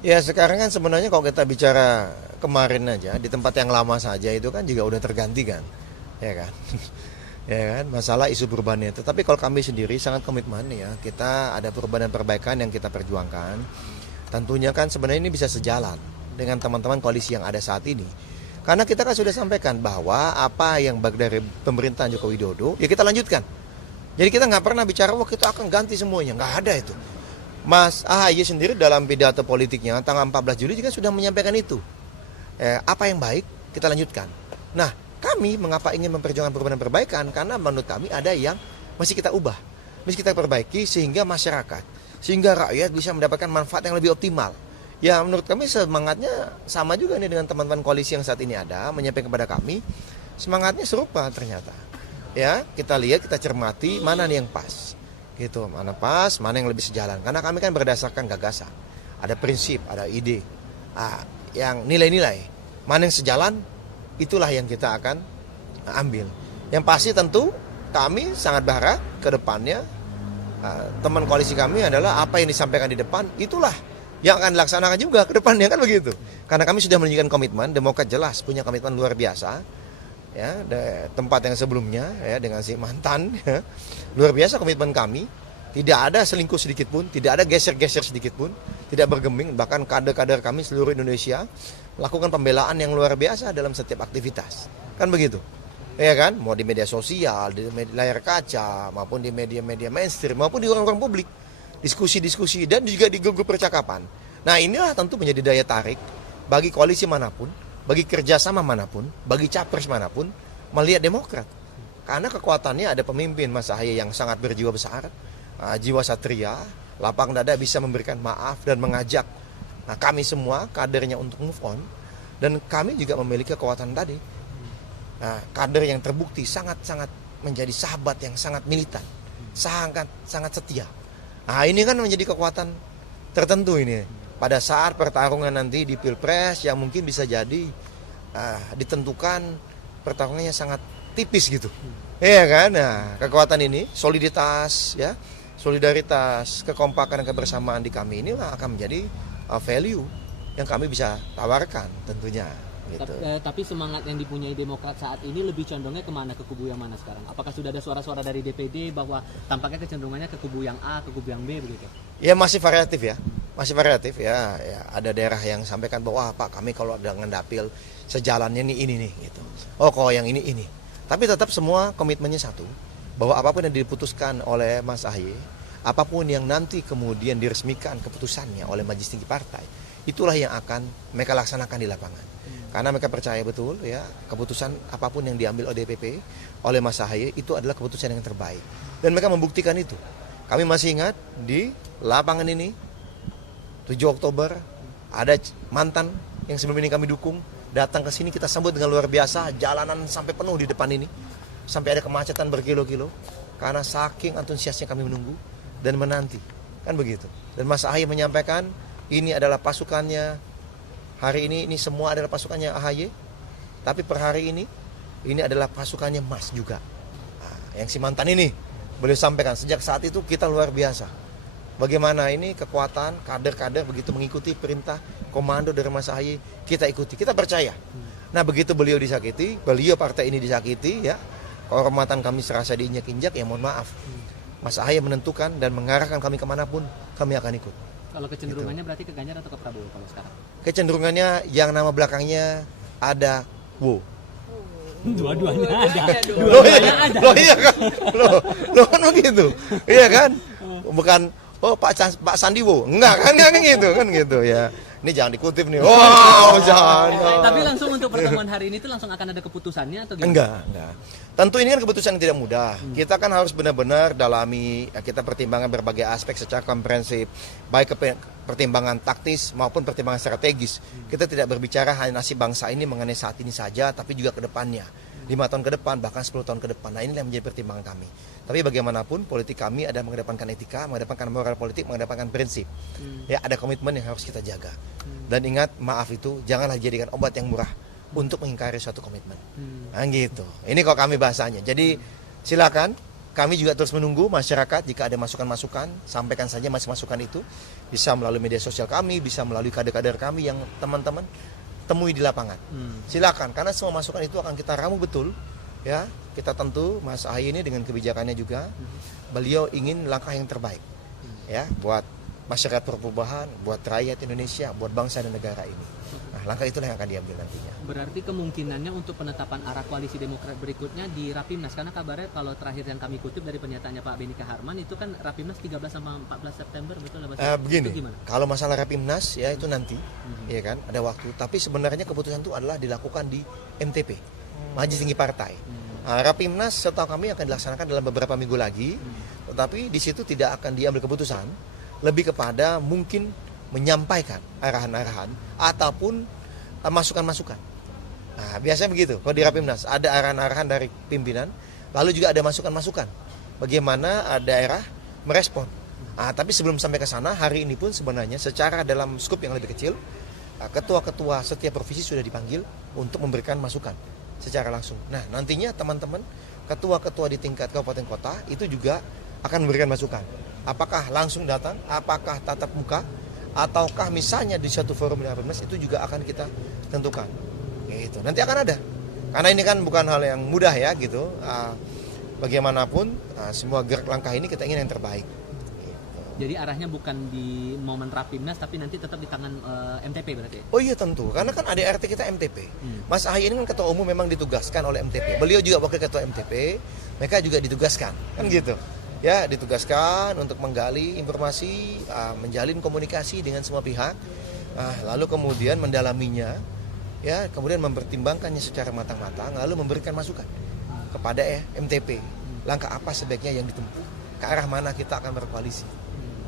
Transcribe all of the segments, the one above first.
Ya sekarang kan sebenarnya kalau kita bicara kemarin aja di tempat yang lama saja itu kan juga udah terganti kan, ya kan, ya kan masalah isu perubahan itu. Tapi kalau kami sendiri sangat komitmen ya kita ada perubahan dan perbaikan yang kita perjuangkan. Tentunya kan sebenarnya ini bisa sejalan dengan teman-teman koalisi yang ada saat ini. Karena kita kan sudah sampaikan bahwa apa yang baik dari pemerintahan Joko Widodo ya kita lanjutkan. Jadi kita nggak pernah bicara wah kita akan ganti semuanya, nggak ada itu. Mas AHY sendiri dalam pidato politiknya tanggal 14 Juli juga sudah menyampaikan itu. Apa yang baik kita lanjutkan. Nah, kami mengapa ingin memperjuangkan perubahan dan perbaikan? Karena menurut kami ada yang masih kita ubah, masih kita perbaiki sehingga masyarakat, sehingga rakyat bisa mendapatkan manfaat yang lebih optimal. Ya menurut kami semangatnya sama juga nih dengan teman-teman koalisi yang saat ini ada, menyampaikan kepada kami, semangatnya serupa ternyata. Ya, kita lihat, kita cermati mana nih yang pas. Gitu, mana pas, mana yang lebih sejalan. Karena kami kan berdasarkan gagasan. Ada prinsip, ada ide. Yang nilai-nilai. Mana yang sejalan, itulah yang kita akan ambil. Yang pasti tentu kami sangat berharap ke depannya teman koalisi kami adalah apa yang disampaikan di depan, itulah yang akan dilaksanakan juga ke depannya kan begitu. Karena kami sudah menunjukkan komitmen, Demokrat jelas punya komitmen luar biasa. Ya, tempat yang sebelumnya ya dengan si mantan ya. Luar biasa komitmen kami, tidak ada selingkuh sedikit pun, tidak ada geser-geser sedikit pun, tidak bergeming, bahkan kader-kader kami seluruh Indonesia melakukan pembelaan yang luar biasa dalam setiap aktivitas, kan begitu, ya kan, mau di media sosial, di layar kaca, maupun di media-media mainstream, maupun di ruang-ruang publik, diskusi-diskusi dan juga di grup percakapan. Nah inilah tentu menjadi daya tarik bagi koalisi manapun, bagi kerjasama manapun, bagi capres manapun, melihat Demokrat. Karena kekuatannya ada pemimpin Mas AHY yang sangat berjiwa besar, jiwa satria, lapang dada bisa memberikan maaf dan mengajak kami semua kadernya untuk move on. Dan kami juga memiliki kekuatan tadi. Kader yang terbukti sangat-sangat menjadi sahabat yang sangat militan, sangat setia. Nah ini kan menjadi kekuatan tertentu ini. Pada saat pertarungan nanti di Pilpres yang mungkin bisa jadi ditentukan pertarungannya sangat tipis gitu. Iya kan? Nah, kekuatan ini, soliditas ya, solidaritas, kekompakan dan kebersamaan di kami inilah akan menjadi value yang kami bisa tawarkan tentunya. Gitu. Tapi semangat yang dipunyai Demokrat saat ini lebih condongnya kemana, ke kubu yang mana sekarang? Apakah sudah ada suara-suara dari DPD bahwa tampaknya kecenderungannya ke kubu yang A, ke kubu yang B begitu? Ya masih variatif ya, ya. Ada daerah yang sampaikan bahwa Pak kami kalau dengan dapil sejalannya ini nih gitu. Oh kalau yang ini. Tapi tetap semua komitmennya satu, bahwa apapun yang diputuskan oleh Mas AHY, apapun yang nanti kemudian diresmikan keputusannya oleh Majelis Tinggi Partai, itulah yang akan mereka laksanakan di lapangan. Karena mereka percaya betul ya keputusan apapun yang diambil oleh DPP, oleh Mas AHY itu adalah keputusan yang terbaik. Dan mereka membuktikan itu. Kami masih ingat di lapangan ini 7 Oktober ada mantan yang sebelum ini kami dukung datang ke sini, kita sambut dengan luar biasa, jalanan sampai penuh di depan ini. Sampai ada kemacetan berkilo-kilo karena saking antusiasnya kami menunggu dan menanti. Kan begitu. Dan Mas AHY menyampaikan ini adalah pasukannya. Hari ini semua adalah pasukannya AHY, tapi per hari ini adalah pasukannya Mas juga. Yang si mantan ini, beliau sampaikan sejak saat itu kita luar biasa. Bagaimana ini kekuatan kader-kader begitu mengikuti perintah komando dari Mas AHY, kita ikuti, kita percaya. Nah begitu beliau disakiti, beliau partai ini disakiti ya, kehormatan kami serasa diinjak-injak ya mohon maaf. Mas AHY menentukan dan mengarahkan kami kemanapun, kami akan ikut. Kalau kecenderungannya berarti ke Ganjar atau ke Prabowo kalau sekarang? Kecenderungannya yang nama belakangnya ada Wo. Dua-duanya ada. Dua-duanya ada. Loh iya kan? Loh kan begitu. Iya kan? Bukan Pak Sandi Wo. Enggak kan gitu ya. Ini jangan dikutip nih. Wow, jangan. Tapi langsung untuk pertemuan hari ini tuh langsung akan ada keputusannya atau gimana? Enggak. Tentu ini kan keputusan yang tidak mudah. Kita kan harus benar-benar dalami, kita pertimbangkan berbagai aspek secara komprehensif, baik pertimbangan taktis maupun pertimbangan strategis. Kita tidak berbicara hanya nasib bangsa ini mengenai saat ini saja, tapi juga ke depannya. 5 tahun ke depan, bahkan 10 tahun ke depan. Nah inilah yang menjadi pertimbangan kami. Tapi bagaimanapun politik kami ada mengedepankan etika, mengedepankan moral politik, mengedepankan prinsip. Ya ada komitmen yang harus kita jaga. Dan ingat, maaf itu janganlah jadikan obat yang murah untuk mengingkari suatu komitmen. Nah gitu. Ini kok kami bahasanya. Jadi silakan kami juga terus menunggu masyarakat jika ada masukan-masukan, sampaikan saja masukan itu. Bisa melalui media sosial kami, bisa melalui kader-kader kami yang teman-teman temui di lapangan. Silakan, karena semua masukan itu akan kita ramu betul. Ya, kita tentu Mas Ahy ini dengan kebijakannya juga, beliau ingin langkah yang terbaik. Ya, buat masyarakat perubahan, buat rakyat Indonesia, buat bangsa dan negara ini. Nah, langkah itulah yang akan diambil nantinya. Berarti kemungkinannya untuk penetapan arah koalisi Demokrat berikutnya di Rapimnas, karena kabarnya kalau terakhir yang kami kutip dari pernyataannya Pak Benny Kaharman itu kan Rapimnas 13 sama 14 September, betul Pak? Begini, itu gimana? kalau masalah Rapimnas ya itu nanti, ya kan, ada waktu. Tapi sebenarnya keputusan itu adalah dilakukan di MTP, Majelis Tinggi Partai. Rapimnas setahu kami akan dilaksanakan dalam beberapa minggu lagi, tetapi di situ tidak akan diambil keputusan, lebih kepada mungkin menyampaikan arahan-arahan ataupun masukan-masukan. Nah, biasanya begitu. Kalau di Rapimnas ada arahan-arahan dari pimpinan, lalu juga ada masukan-masukan. Bagaimana daerah merespon. Tapi sebelum sampai ke sana, hari ini pun sebenarnya secara dalam skup yang lebih kecil, ketua-ketua setiap provinsi sudah dipanggil untuk memberikan masukan secara langsung. Nah, nantinya teman-teman ketua-ketua di tingkat kabupaten kota itu juga akan memberikan masukan. Apakah langsung datang, apakah tatap muka, ataukah misalnya di satu forum di Rapimnas, itu juga akan kita tentukan. Gitu. Nanti akan ada. Karena ini kan bukan hal yang mudah ya gitu. Bagaimanapun semua gerak langkah ini kita ingin yang terbaik. Jadi arahnya bukan di momen Rapimnas tapi nanti tetap di tangan MTP berarti ya? Oh iya tentu, karena kan ADRT kita MTP. Mas Ahy ini kan ketua umum memang ditugaskan oleh MTP. Beliau juga wakil ketua MTP, mereka juga ditugaskan, kan gitu. Ya, ditugaskan untuk menggali informasi, menjalin komunikasi dengan semua pihak, lalu kemudian mendalaminya, ya, kemudian mempertimbangkannya secara matang-matang, lalu memberikan masukan kepada MTP. Langkah apa sebaiknya yang ditempuh, ke arah mana kita akan berkoalisi.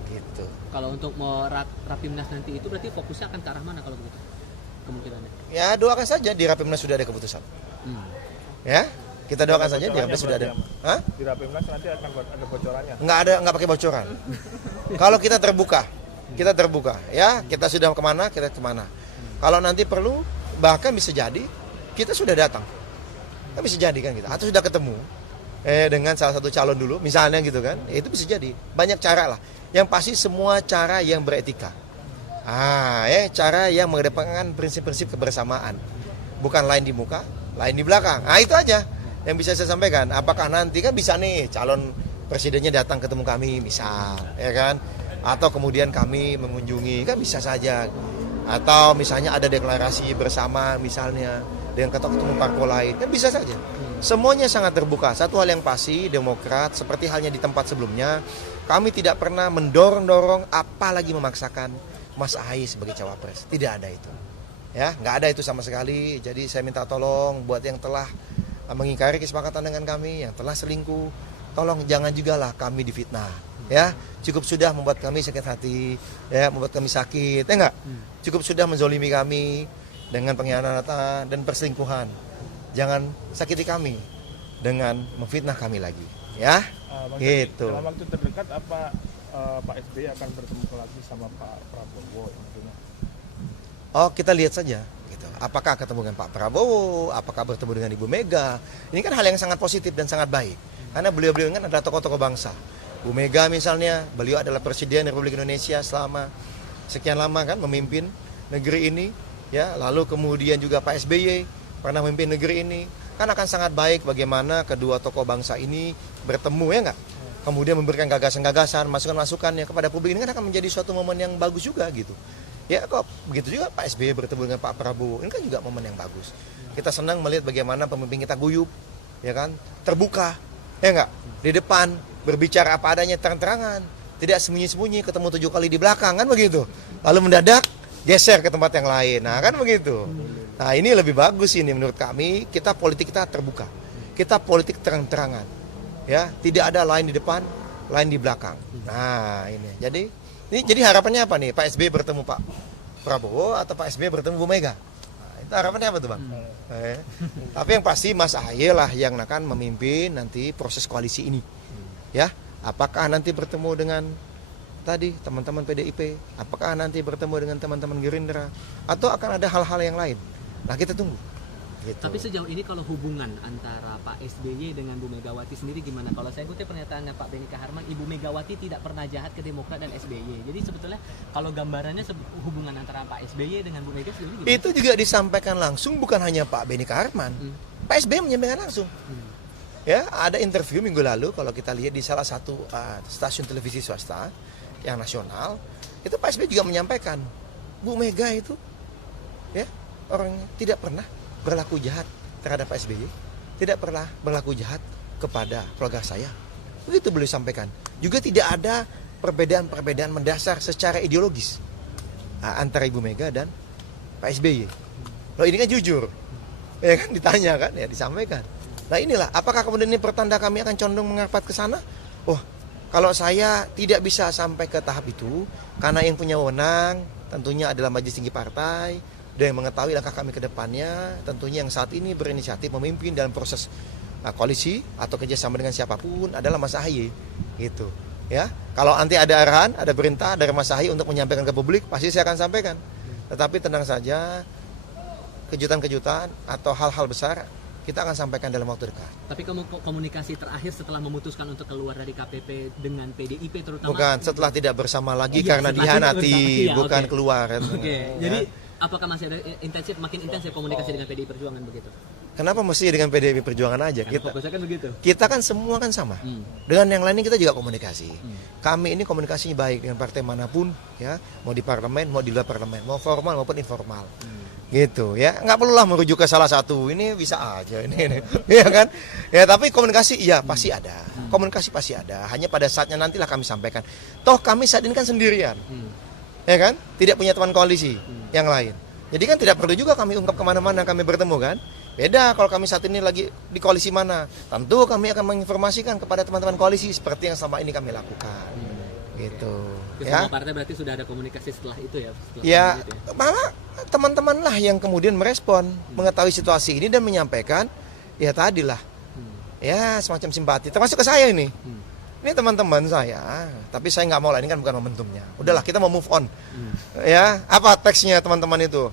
Gitu. Kalau untuk mau Rapimnas nanti itu berarti fokusnya akan ke arah mana kalau begitu? Kemungkinannya? Ya, doakan saja di Rapimnas sudah ada keputusan. Ya, kita doakan saja di Rapimnas sudah ada. Hah? Di Rapimnas nanti akan ada bocorannya? Nggak pakai bocoran. Kalau kita terbuka, ya, kita sudah kemana, kita kemana. Kalau nanti perlu, bahkan bisa jadi kita sudah datang, kan bisa jadi kan kita, atau sudah ketemu dengan salah satu calon dulu, misalnya gitu kan, itu bisa jadi. Banyak cara lah. Yang pasti semua cara yang beretika. Cara yang mengedepankan prinsip-prinsip kebersamaan. Bukan lain di muka, lain di belakang. Itu aja yang bisa saya sampaikan. Apakah nanti kan bisa nih calon presidennya datang ketemu kami, misal, ya kan? Atau kemudian kami mengunjungi, kan bisa saja. Atau misalnya ada deklarasi bersama misalnya dengan ketua-ketua parpol lain, kan bisa saja. Semuanya sangat terbuka. Satu hal yang pasti, Demokrat seperti halnya di tempat sebelumnya, kami tidak pernah mendorong-dorong apalagi memaksakan Mas Ahy sebagai cawapres. Tidak ada itu. Ya, nggak ada itu sama sekali. Jadi saya minta tolong buat yang telah mengingkari kesepakatan dengan kami, yang telah selingkuh, tolong jangan juga lah kami difitnah. Ya, cukup sudah membuat kami sakit hati, ya, membuat kami sakit, ya enggak? Cukup sudah menzolimi kami dengan pengkhianatan dan perselingkuhan. Jangan sakiti kami dengan memfitnah kami lagi, ya. Gitu. Dalam waktu terdekat apa Pak SBY akan bertemu lagi sama Pak Prabowo intinya? Oh, kita lihat saja. Gitu. Apakah ketemu dengan Pak Prabowo, apakah bertemu dengan Ibu Mega? Ini kan hal yang sangat positif dan sangat baik. Karena beliau-beliau kan adalah tokoh-tokoh bangsa. Bu Mega misalnya, beliau adalah Presiden Republik Indonesia selama sekian lama kan memimpin negeri ini. Ya, lalu kemudian juga Pak SBY pernah memimpin negeri ini. Kan akan sangat baik bagaimana kedua tokoh bangsa ini bertemu, ya enggak? Kemudian memberikan gagasan-gagasan, masukan-masukannya kepada publik. Ini kan akan menjadi suatu momen yang bagus juga gitu. Ya kok begitu juga Pak SBY bertemu dengan Pak Prabowo. Ini kan juga momen yang bagus. Kita senang melihat bagaimana pemimpin kita guyup, ya kan? Terbuka, ya enggak? Di depan berbicara apa adanya terang-terangan, tidak sembunyi-sembunyi, ketemu 7 kali di belakang, kan begitu. Lalu mendadak geser ke tempat yang lain. Nah, kan begitu. Nah, ini lebih bagus ini menurut kami. Politik kita terbuka. Kita politik terang-terangan. Ya, tidak ada lain di depan, lain di belakang. Nah, ini. Jadi harapannya apa nih? Pak SBY bertemu Pak Prabowo atau Pak SBY bertemu Bu Mega? Nah, itu harapannya apa tuh, Bang? Tapi yang pasti Mas Ahy lah yang akan memimpin nanti proses koalisi ini. Ya, apakah nanti bertemu dengan tadi teman-teman PDIP, apakah nanti bertemu dengan teman-teman Gerindra, atau akan ada hal-hal yang lain? Nah, kita tunggu. Gitu. Tapi sejauh ini kalau hubungan antara Pak SBY dengan Bu Megawati sendiri gimana? Kalau saya kutip pernyataannya Pak Benika Harman, Ibu Megawati tidak pernah jahat ke Demokrat dan SBY. Jadi sebetulnya kalau gambarannya hubungan antara Pak SBY dengan Bu Mega sendiri gimana? Itu juga disampaikan langsung, bukan hanya Pak Benika Harman. Pak SBY menyampaikan langsung. Ya, ada interview minggu lalu kalau kita lihat di salah satu stasiun televisi swasta yang nasional, itu Pak SBY juga menyampaikan, Bu Mega itu ya orang tidak pernah berlaku jahat terhadap Pak SBY, tidak pernah berlaku jahat kepada keluarga saya. Begitu beliau sampaikan. Juga tidak ada perbedaan-perbedaan mendasar secara ideologis antara Ibu Mega dan Pak SBY. Loh ini kan jujur, ya kan ditanya kan, ya disampaikan. Nah inilah, apakah kemudian ini pertanda kami akan condong mengarapat ke sana? Oh, kalau saya tidak bisa sampai ke tahap itu, karena yang punya wewenang tentunya adalah Majelis Tinggi Partai, dan yang mengetahui langkah kami ke depannya, tentunya yang saat ini berinisiatif memimpin dalam proses koalisi atau kerjasama dengan siapapun adalah Mas Ahaye, gitu. Ya, kalau nanti ada arahan, ada perintah dari Mas Ahaye untuk menyampaikan ke publik, pasti saya akan sampaikan. Tetapi tenang saja, kejutan-kejutan atau hal-hal besar kita akan sampaikan dalam waktu dekat. Tapi komunikasi terakhir setelah memutuskan untuk keluar dari KPP dengan PDIP terutama? Bukan, setelah tidak bersama lagi karena dihianati, bukan keluar. Jadi apakah masih ada makin intensif komunikasi dengan PDI Perjuangan begitu? Kenapa mesti dengan PDI Perjuangan aja? Fokusnya kan begitu. Kita kan semua kan sama. Dengan yang lainnya kita juga komunikasi. Kami ini komunikasinya baik dengan partai manapun, ya, mau di parlemen, mau di luar parlemen, mau formal maupun informal. Gitu ya, nggak perlulah merujuk ke salah satu, ini bisa aja ini. Ya kan, ya tapi komunikasi iya pasti ada, komunikasi pasti ada, hanya pada saatnya nantilah kami sampaikan. Toh kami saat ini kan sendirian, ya kan, tidak punya teman koalisi yang lain, jadi kan tidak perlu juga kami ungkap kemana-mana kami bertemu kan. Beda kalau kami saat ini lagi di koalisi mana, tentu kami akan menginformasikan kepada teman-teman koalisi seperti yang selama ini kami lakukan. Gitu. Ya. Semua partai berarti sudah ada komunikasi setelah itu ya? Malah teman-teman lah yang kemudian merespon, mengetahui situasi ini dan menyampaikan, ya tadilah, ya semacam simpati, termasuk ke saya ini. Ini teman-teman saya, tapi saya nggak mau lah, ini kan bukan momentumnya. Udahlah kita mau move on. Ya, apa teksnya teman-teman itu?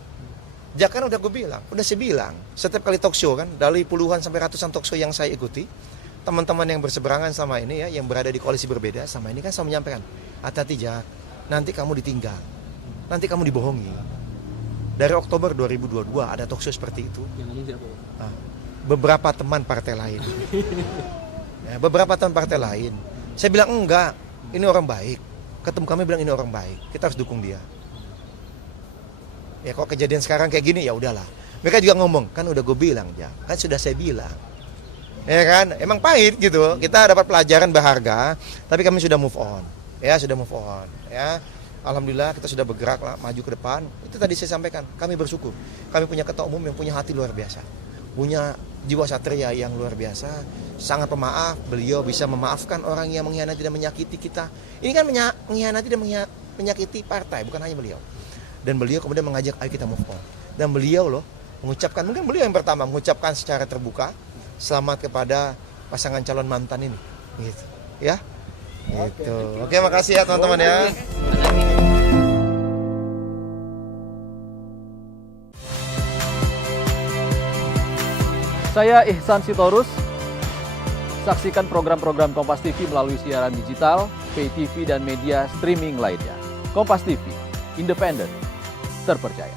Ya kan udah gue bilang, udah saya bilang, setiap kali talk show kan, dari puluhan sampai ratusan talk show yang saya ikuti, teman-teman yang berseberangan sama ini ya, yang berada di koalisi berbeda sama ini kan saya menyampaikan, hati-hati Jak, nanti kamu ditinggal, nanti kamu dibohongi. Dari Oktober 2022 ada talk show seperti itu. Yang ngomong siapa? Beberapa teman partai lain. Ya, beberapa teman partai lain. Saya bilang enggak, ini orang baik. Ketemu kami bilang ini orang baik, kita harus dukung dia. Ya kok kejadian sekarang kayak gini ya udahlah. Mereka juga ngomong, kan udah gue bilang ya, kan sudah saya bilang. Ya kan, emang pahit gitu. Kita dapat pelajaran berharga, tapi kami sudah move on. Ya sudah move on. Ya, alhamdulillah kita sudah bergerak lah, maju ke depan. Itu tadi saya sampaikan, kami bersyukur. Kami punya ketua umum yang punya hati luar biasa, punya jiwa satria yang luar biasa, sangat pemaaf. Beliau bisa memaafkan orang yang mengkhianati dan menyakiti kita. Ini kan mengkhianati dan menyakiti partai, bukan hanya beliau. Dan beliau kemudian mengajak ayo kita move on. Dan beliau loh mengucapkan, mungkin beliau yang pertama mengucapkan secara terbuka selamat kepada pasangan calon mantan ini, gitu, ya. Gitu. Oke, makasih ya teman-teman ya. Saya Ihsan Sitorus. Saksikan program-program Kompas TV melalui siaran digital, pay TV dan media streaming lainnya. Kompas TV, independen, terpercaya.